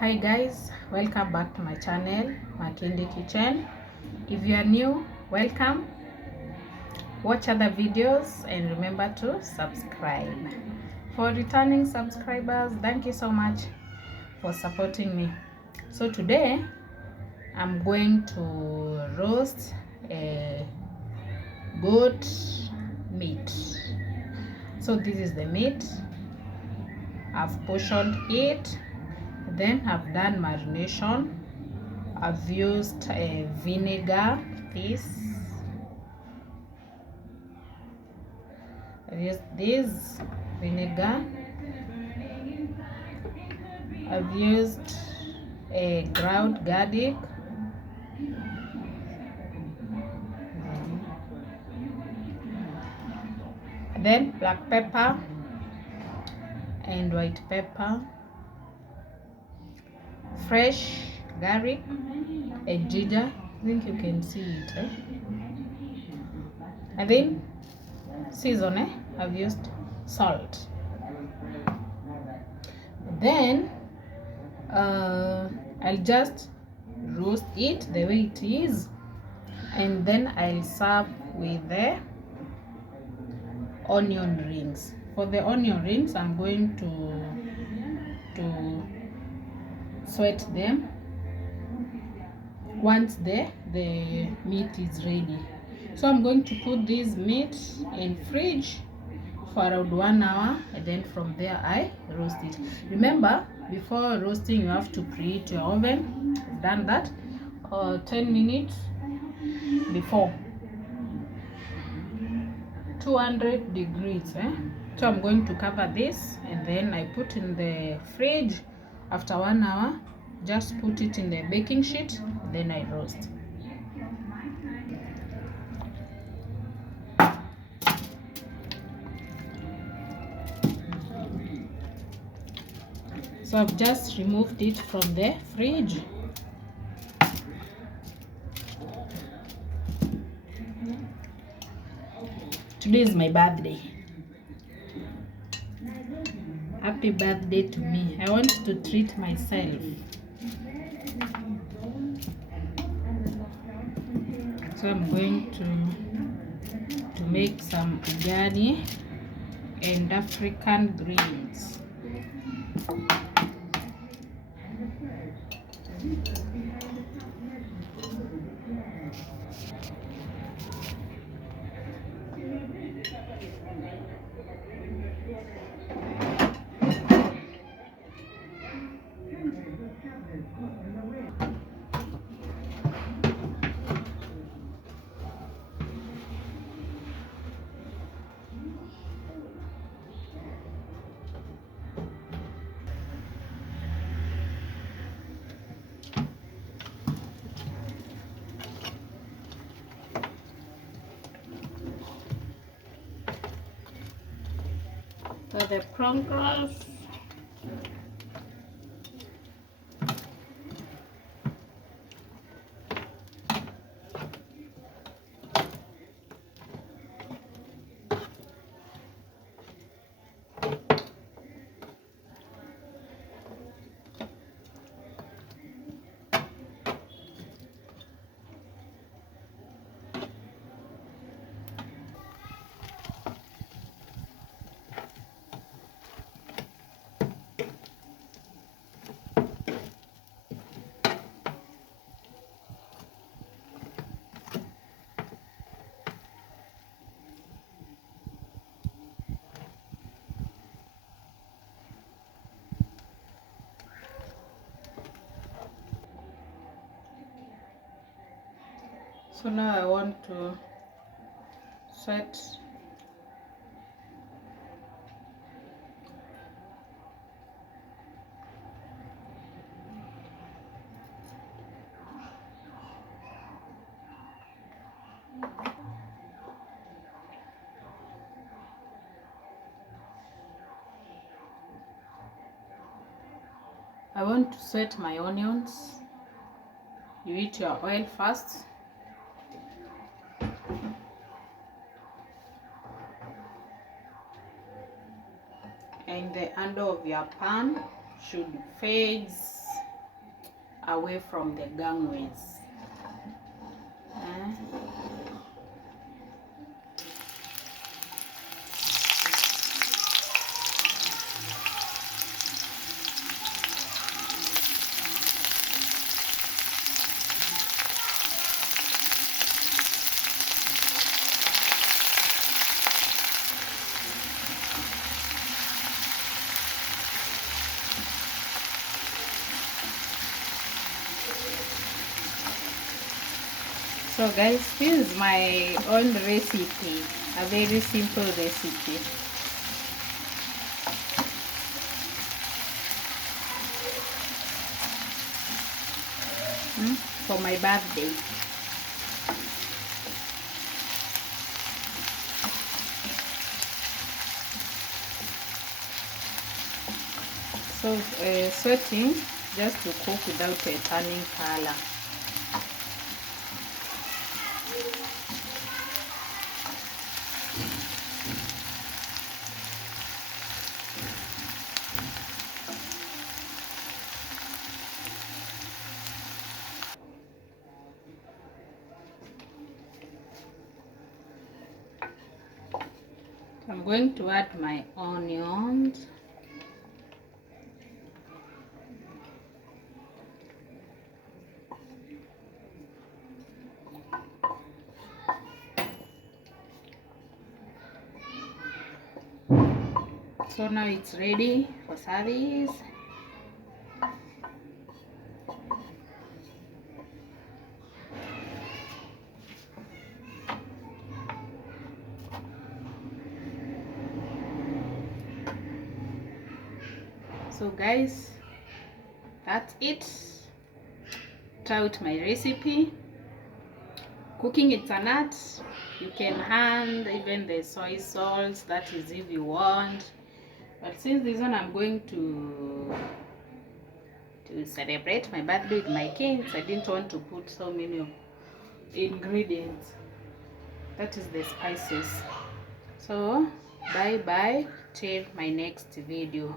Hi guys, welcome back to my channel, Makindi Kitchen. If you are new, welcome. Watch other videos and remember to subscribe. For returning subscribers, thank you so much for supporting me. So today I'm going to roast a goat meat. So this is the meat. I've portioned it, then I've done marination. I've used vinegar. I've used this vinegar. I've used a ground garlic, then black pepper and white pepper, fresh garlic and ginger. I think you can see it. And then season. I've used salt. Then I'll just roast it the way it is, and then I'll serve with the onion rings. For the onion rings, I'm going to sweat them once the meat is ready. So I'm going to put this meat in fridge for around 1 hour, and then from there I roast it. Remember, before roasting you have to preheat your oven. I've done that 10 minutes before 200 degrees. So I'm going to cover this and then I put in the fridge. After 1 hour, just put it in the baking sheet, then I roast. So I've just removed it from the fridge. Today is my birthday. Happy birthday to me. I want to treat myself. So I'm going to make some ugali and African greens. So the progress. So now I want to set my onions. You heat your oil first. And the handle of your pan should face away from the gangways. So guys, this is my own recipe, a very simple recipe. For my birthday. So sauteing just to cook without a turning color. I'm going to add my onions. So now it's ready for service. So guys, that's it. Try out my recipe. Cooking it's an art. You can hand even the soy sauce, that is if you want. But since this one I'm going to celebrate my birthday with my kids, I didn't want to put so many ingredients. That is the spices. So bye bye till my next video.